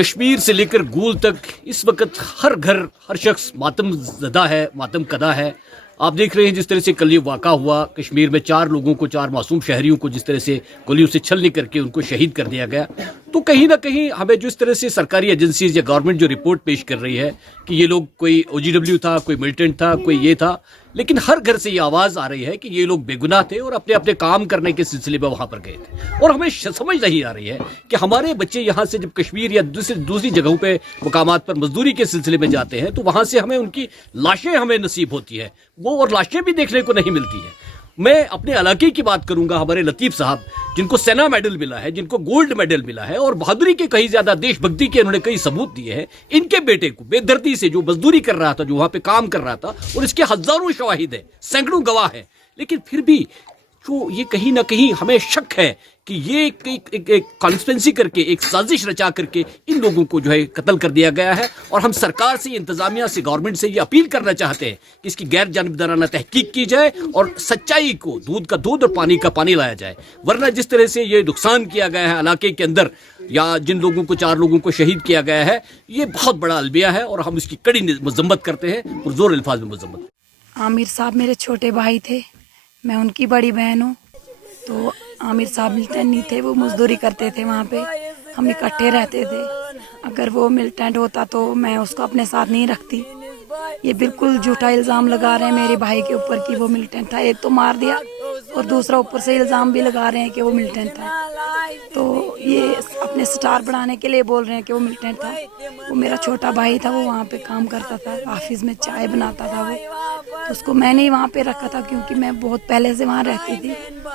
کشمیر سے لے کر گول تک اس وقت ہر گھر ہر شخص ماتم زدہ ہے، ماتم کدا ہے۔ آپ دیکھ رہے ہیں جس طرح سے کل یہ واقعہ ہوا کشمیر میں، 4 لوگوں کو، 4 معصوم شہریوں کو جس طرح سے گولیوں سے چھلنی کر کے ان کو شہید کر دیا گیا، تو کہیں نہ کہیں ہمیں جو اس طرح سے سرکاری ایجنسیز یا گورنمنٹ جو رپورٹ پیش کر رہی ہے کہ یہ لوگ کوئی OGW تھا، کوئی ملٹنٹ تھا، کوئی یہ تھا، لیکن ہر گھر سے یہ آواز آ رہی ہے کہ یہ لوگ بے گناہ تھے اور اپنے اپنے کام کرنے کے سلسلے میں وہاں پر گئے تھے۔ اور ہمیں سمجھ نہیں آ رہی ہے کہ ہمارے بچے یہاں سے جب کشمیر یا دوسری جگہوں پہ مقامات پر مزدوری کے سلسلے میں جاتے ہیں تو وہاں سے ہمیں ان کی لاشیں ہمیں نصیب ہوتی ہے، وہ اور لاشیں بھی دیکھنے کو نہیں ملتی ہیں۔ میں اپنے علاقے کی بات کروں گا، ہمارے لطیف صاحب جن کو سینا میڈل ملا ہے، جن کو گولڈ میڈل ملا ہے اور بہادری کے کہیں زیادہ دیش بھکتی کے انہوں نے کئی ثبوت دیے ہیں، ان کے بیٹے کو بے دردی سے جو مزدوری کر رہا تھا، جو وہاں پہ کام کر رہا تھا، اور اس کے ہزاروں شواہد ہیں، سینکڑوں گواہ ہیں، لیکن پھر بھی جو یہ کہیں نہ کہیں ہمیں شک ہے کہ یہ ایک کانسپیرنسی کر کے، ایک سازش رچا کر کے ان لوگوں کو جو ہے قتل کر دیا گیا ہے۔ اور ہم سرکار سے، انتظامیہ سے، گورنمنٹ سے یہ اپیل کرنا چاہتے ہیں کہ اس کی غیر جانبدارانہ تحقیق کی جائے اور سچائی کو، دودھ کا دودھ اور پانی کا پانی لایا جائے، ورنہ جس طرح سے یہ نقصان کیا گیا ہے علاقے کے اندر، یا جن لوگوں کو 4 لوگوں کو شہید کیا گیا ہے، یہ بہت بڑا المیہ ہے اور ہم اس کی کڑی مذمت کرتے ہیں، پرزور الفاظ میں مذمت۔ عامر صاحب میرے چھوٹے بھائی تھے، میں ان کی بڑی بہن ہوں۔ تو عامر صاحب ملٹنٹ نہیں تھے، وہ مزدوری کرتے تھے وہاں پہ، ہم اکٹھے رہتے تھے۔ اگر وہ ملٹنٹ ہوتا تو میں اس کو اپنے ساتھ نہیں رکھتی۔ یہ بالکل جھوٹا الزام لگا رہے ہیں میرے بھائی کے اوپر کہ وہ ملٹنٹ تھا۔ ایک تو مار دیا اور دوسرا اوپر سے الزام بھی لگا رہے ہیں کہ وہ ملٹنٹ تھا۔ تو یہ اپنے سٹار بڑھانے کے لیے بول رہے ہیں کہ وہ ملٹنٹ تھا۔ وہ میرا چھوٹا بھائی تھا، وہ وہاں پہ کام کرتا تھا، آفس میں چائے بناتا تھا وہ۔ تو اس کو میں نے وہاں پہ رکھا تھا کیونکہ میں بہت پہلے سے وہاں رہتی تھی۔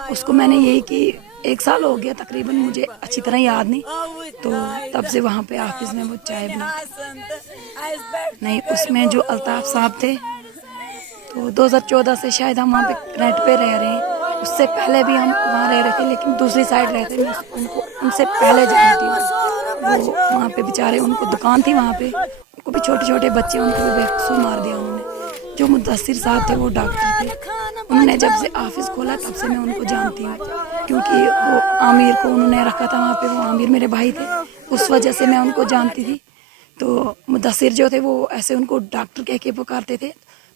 اس کو میں نے یہی کہ 1 سال ہو گیا تقریباً، مجھے اچھی طرح یاد نہیں، تو تب سے وہاں پہ آفس میں وہ چائے بناتا نہیں۔ اس میں جو الطاف صاحب تھے، تو 2014 سے شاید ہم وہاں پہ رینٹ پہ رہ رہے ہیں۔ اس سے پہلے بھی ہم وہاں رہ رہے تھے لیکن دوسری سائڈ رہتے، میں ان سے پہلے جانتی ہوں۔ وہ وہاں پہ بیچارے، ان کو دکان تھی وہاں پہ، ان کو بھی چھوٹے چھوٹے بچے، ان کو بھی بے قصور مار دیا انہوں نے۔ جو مدثر صاحب تھے وہ ڈاکٹر تھے، انہوں نے جب سے آفس کھولا تب سے میں ان کو جانتی ہوں، کیونکہ وہ عامر کو انہوں نے رکھا تھا وہاں پہ، وہ عامر میرے بھائی تھے، اس وجہ سے میں ان کو جانتی تھی۔ تو مدثر جو تھے وہ ایسے ان کو ڈاکٹر کہہ کے پکارتے تھے،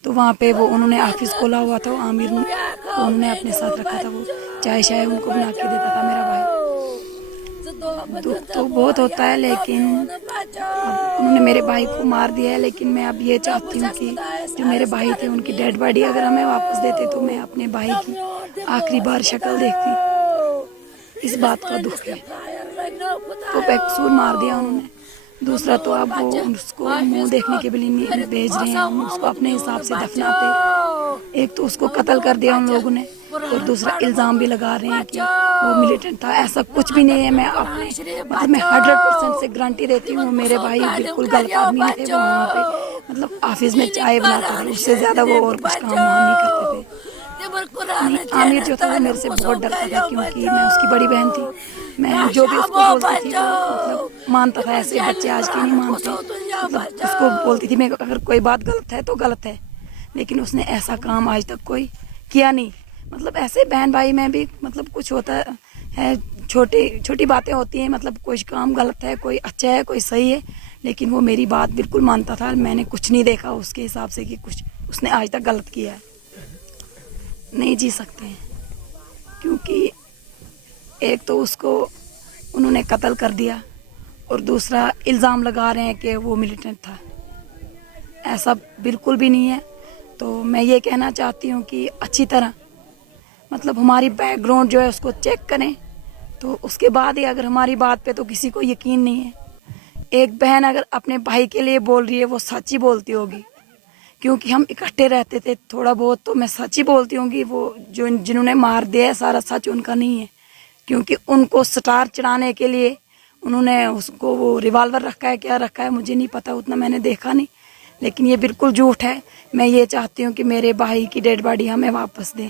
تو وہاں پہ وہ انہوں نے آفس کھولا ہوا تھا، عامر نے انہوں نے اپنے ساتھ رکھا تھا، وہ چائے شائے ان کو بنا کے دیتا تھا میرا بھائی۔ دکھ تو بہت ہوتا ہے، لیکن اب انہوں نے میرے بھائی کو مار دیا ہے، لیکن میں اب یہ چاہتی ہوں کہ جو میرے بھائی تھے ان کی ڈیڈ باڈی اگر ہمیں واپس دیتے تو میں اپنے بھائی کی آخری بار شکل دیکھتی۔ اس بات کا دکھ ہے، تو بے قصور مار دیا انہوں نے۔ دوسرا تو اب وہ اس کو منہ دیکھنے کے بھی نہیں بھیج رہے ہیں، ہم اس کو اپنے حساب سے دفناتے۔ ایک تو اس کو قتل کر دیا ان لوگوں نے، اور دوسرا الزام بھی لگا رہے ہیں کہ وہ ملیٹنٹ تھا۔ ایسا کچھ بھی نہیں ہے، میں اپنے میں 100% سے گارنٹی دیتی ہوں، میرے بھائی بالکل غلط آدمی نہیں تھے۔ وہ وہاں پہ مطلب آفس میں چائے بناتے تھے، اس سے زیادہ وہ اور کچھ کام وہاں نہیں کرتے تھے۔ عامر جو تھا وہ میرے سے بہت ڈرتا تھا کیونکہ میں اس کی بڑی بہن تھی۔ میں جو بھی اس کو بولتی تھی وہ مطلب مانتا تھا، ایسے بچے آج کے نہیں مانتے۔ مطلب اس کو بولتی تھی میں اگر کوئی بات غلط ہے تو غلط ہے، لیکن اس نے ایسا کام آج تک کوئی کیا نہیں۔ مطلب ایسے بہن بھائی میں بھی مطلب کچھ ہوتا ہے، چھوٹی باتیں ہوتی ہیں، مطلب کوئی کام غلط ہے، کوئی اچھا ہے، کوئی صحیح ہے، لیکن وہ میری بات بالکل مانتا تھا۔ میں نے کچھ نہیں دیکھا اس کے حساب سے کہ کچھ اس نے آج تک غلط کیا ہے۔ نہیں جی سکتے ہیں کیونکہ ایک تو اس کو انہوں نے قتل کر دیا اور دوسرا الزام لگا رہے ہیں کہ وہ ملیٹنٹ تھا، ایسا بالکل بھی نہیں ہے۔ تو میں یہ کہنا چاہتی ہوں کہ اچھی طرح مطلب ہماری بیک گراؤنڈ جو ہے اس کو چیک کریں، تو اس کے بعد ہی اگر ہماری بات پہ تو کسی کو یقین نہیں ہے۔ ایک بہن اگر اپنے بھائی کے لیے بول رہی ہے وہ سچ ہی بولتی ہوگی، کیونکہ ہم اکٹھے رہتے تھے تھوڑا بہت، تو میں سچ ہی بولتی ہوں کہ وہ جنہوں نے مار دیا ہے سارا سچ ان کا نہیں ہے، کیونکہ ان کو سٹار چڑھانے کے لیے انہوں نے اس کو وہ ریوالور رکھا ہے، کیا رکھا ہے مجھے نہیں پتا، اتنا میں نے دیکھا نہیں، لیکن یہ بالکل جھوٹ ہے۔ میں یہ چاہتی ہوں کہ میرے بھائی کی ڈیڈ باڈی ہمیں واپس دیں۔